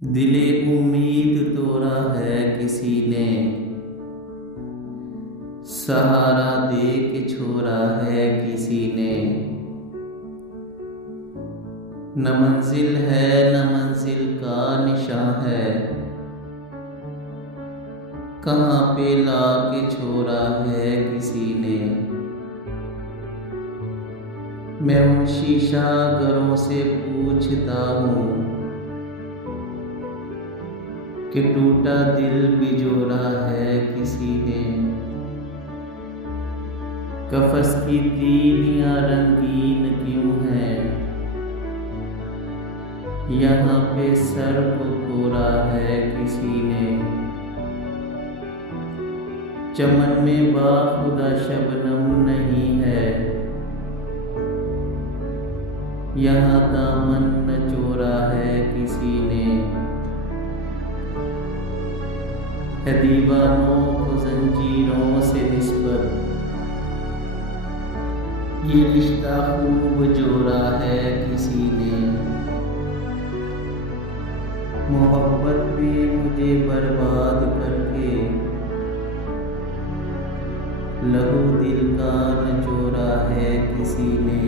दिले उम्मीद तोड़ा है किसी ने, सहारा दे के छोड़ा है किसी ने। न मंजिल है न मंजिल का निशान है, कहाँ पे ला के छोड़ा है किसी ने। मैं उन शीशा घरों से पूछता हूँ कि टूटा दिल भी जोड़ा है किसी ने। कफस की तीलियां रंगीन क्यों हैं, यहाँ पे सर को कोरा है किसी ने। चमन में बाखुदा शबनम नहीं है, यहाँ दामन न चोरा है किसी ने। है दीवानों को जंजीरों से निस्बत, ये रिश्ता खूब जोड़ा है किसी ने। मोहब्बत में मुझे बर्बाद करके लहू दिल का नचोड़ा है किसी ने।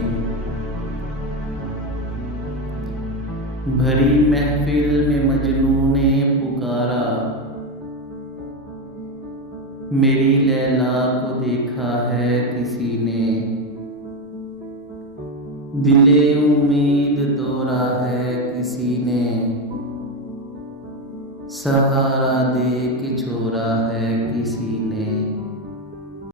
भरी महफिल में मजनू ने पुकारा, मेरी लैला को देखा है किसी ने। दिले उम्मीद तोड़ा है किसी ने, सहारा दे के छोड़ा